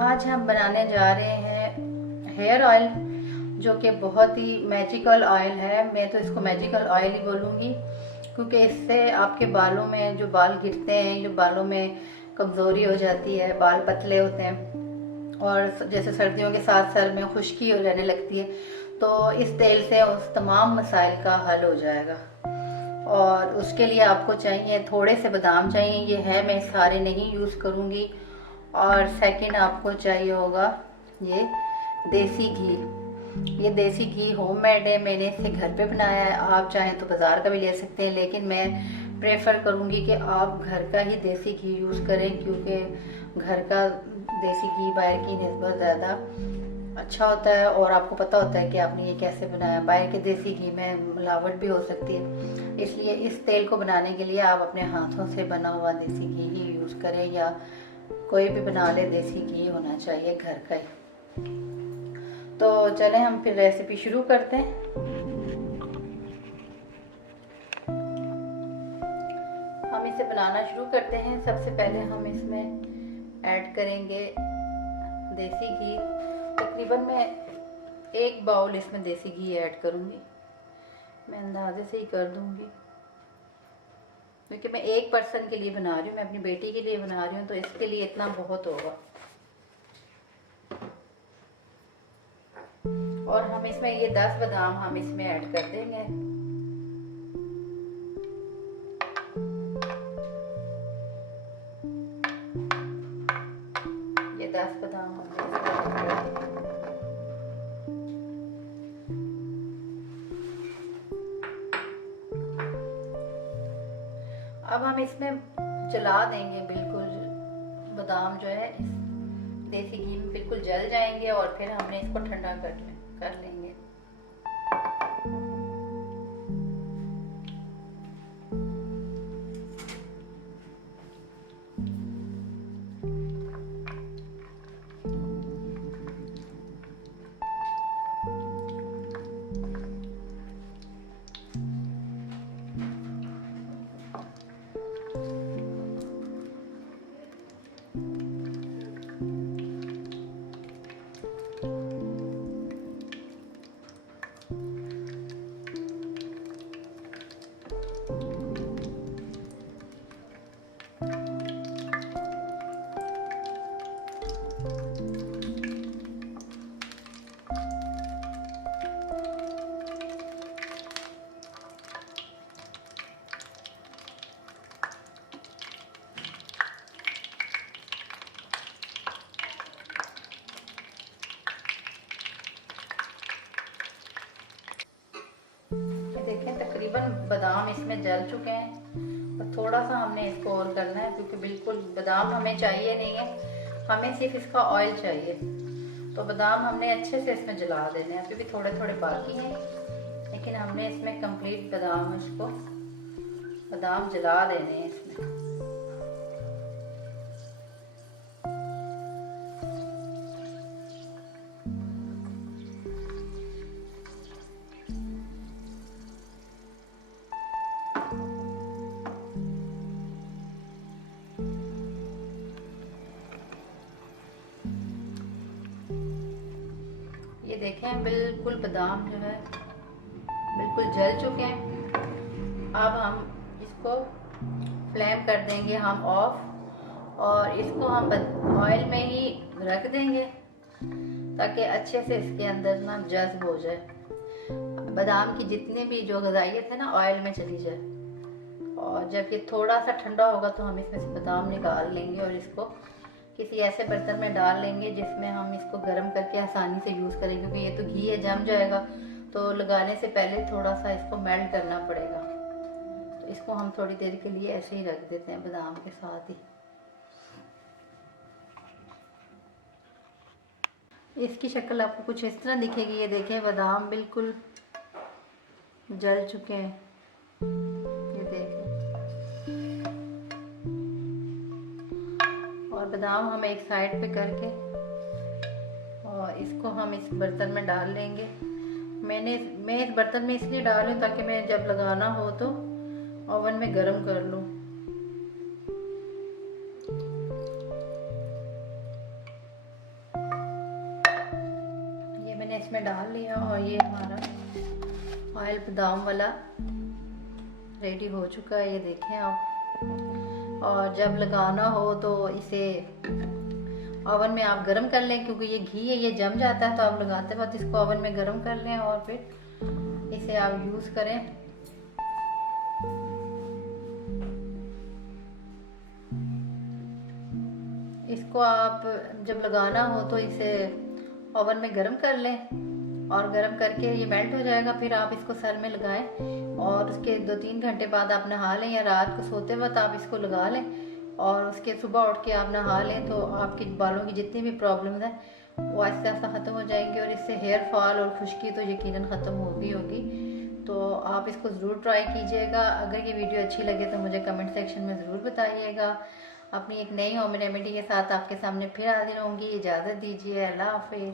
आज हम बनाने जा रहे हैं हेयर ऑयल, जो कि बहुत ही मैजिकल ऑयल है। मैं तो इसको मैजिकल ऑयल ही बोलूँगी, क्योंकि इससे आपके बालों में जो बाल गिरते हैं, जो बालों में कमज़ोरी हो जाती है, बाल पतले होते हैं और जैसे सर्दियों के साथ सर में खुश्की हो जाने लगती है, तो इस तेल से उस तमाम मसाइल का हल हो जाएगा। और उसके लिए आपको चाहिए थोड़े से बादाम चाहिए, ये है, मैं सारे नहीं यूज़ करूँगी। और सेकंड आपको चाहिए होगा ये देसी घी। ये देसी घी होममेड है, मैंने इसे घर पे बनाया है। आप चाहें तो बाज़ार का भी ले सकते हैं, लेकिन मैं प्रेफर करूँगी कि आप घर का ही देसी घी यूज़ करें, क्योंकि घर का देसी घी बाहर की निस्बत ज़्यादा अच्छा होता है और आपको पता होता है कि आपने ये कैसे बनाया। बाहर के देसी घी में मिलावट भी हो सकती है, इसलिए इस तेल को बनाने के लिए आप अपने हाथों से बना हुआ देसी घी ही यूज़ करें, या कोई भी बना ले, देसी घी होना चाहिए घर का ही। तो चलें हम फिर रेसिपी शुरू करते हैं। हम इसे बनाना शुरू करते हैं। सबसे पहले हम इसमें ऐड करेंगे देसी घी। तकरीबन मैं 1 बाउल इसमें देसी घी ऐड करूँगी। मैं अंदाजे से ही कर दूँगी, क्योंकि मैं एक पर्सन के लिए बना रही हूँ, मैं अपनी बेटी के लिए बना रही हूँ, तो इसके लिए इतना बहुत होगा। और हम इसमें ये 10 बादाम हम इसमें ऐड कर देंगे। ये 10 बादाम हम इसमें ऐड कर देंगे। अब हम इसमें जला देंगे बिल्कुल, बादाम जो है इस देसी घी में बिल्कुल जल जाएंगे, और फिर हमने इसको ठंडा कर लेंगे। देखें तकरीबन बादाम इसमें जल चुके हैं, और थोड़ा सा हमने इसको और करना है, क्योंकि बिल्कुल बादाम हमें चाहिए नहीं है, हमें सिर्फ इसका ऑयल चाहिए। तो बादाम हमने अच्छे से इसमें जला देने हैं। अभी भी थोड़े थोड़े बाकी हैं, लेकिन हमने इसमें कंप्लीट बादाम जला देने हैं इसमें। ये देखें बिल्कुल बादाम जो है बिल्कुल जल चुके हैं। अब हम इसको फ्लेम कर देंगे हम ऑफ, और इसको हम ऑयल में ही रख देंगे, ताकि अच्छे से इसके अंदर ना जज्ब हो जाए, बादाम की जितनी भी जो ग़िज़ाइयत है ना ऑयल में चली जाए। और जब ये थोड़ा सा ठंडा होगा तो हम इसमें से बादाम निकाल लेंगे और इसको किसी ऐसे बर्तन में डाल लेंगे जिसमें हम इसको गर्म करके आसानी से यूज़ करें, क्योंकि ये तो घी है, जम जाएगा, तो लगाने से पहले थोड़ा सा इसको मेल्ट करना पड़ेगा। तो इसको हम थोड़ी देर के लिए ऐसे ही रख देते हैं बादाम के साथ ही। इसकी शक्ल आपको कुछ इस तरह दिखेगी। ये देखें बादाम बिल्कुल जल चुके हैं, ये देखें। और बादाम हम एक साइड पे करके और इसको हम इस बर्तन में डाल लेंगे। मैं इस बर्तन में इसलिए डालूं ताकि मैं जब लगाना हो तो ओवन में गर्म कर लूं। ये मैंने इसमें डाल लिया और ये हमारा ऑयल बादाम वाला रेडी हो चुका है, ये देखें आप। और जब लगाना हो तो इसे ओवन में आप गरम कर लें, क्योंकि ये घी है ये जम जाता है, तो आप लगाते वक्त इसको ओवन में गरम कर लें और फिर इसे आप यूज़ करें। इसको आप जब लगाना हो तो इसे ओवन में गरम कर लें और गरम करके ये मेल्ट हो जाएगा। फिर आप इसको सर में लगाएं और उसके 2-3 घंटे बाद आप नहा लें, या रात को सोते वक्त आप इसको लगा लें और उसके सुबह उठ के आप नहा लें, तो आपके बालों की जितनी भी प्रॉब्लम्स हैं वो आहिस्ता आहिस्ता ख़त्म हो जाएंगी और इससे हेयर फॉल और खुश्की तो यकीनन ख़त्म होगी। तो आप इसको ज़रूर ट्राई कीजिएगा। अगर ये वीडियो अच्छी लगे तो मुझे कमेंट सेक्शन में ज़रूर बताइएगा। अपनी एक नई होम रेमेडी के साथ आपके सामने फिर हाजिर होंगी। इजाज़त दीजिए, अल्लाह हाफिज़।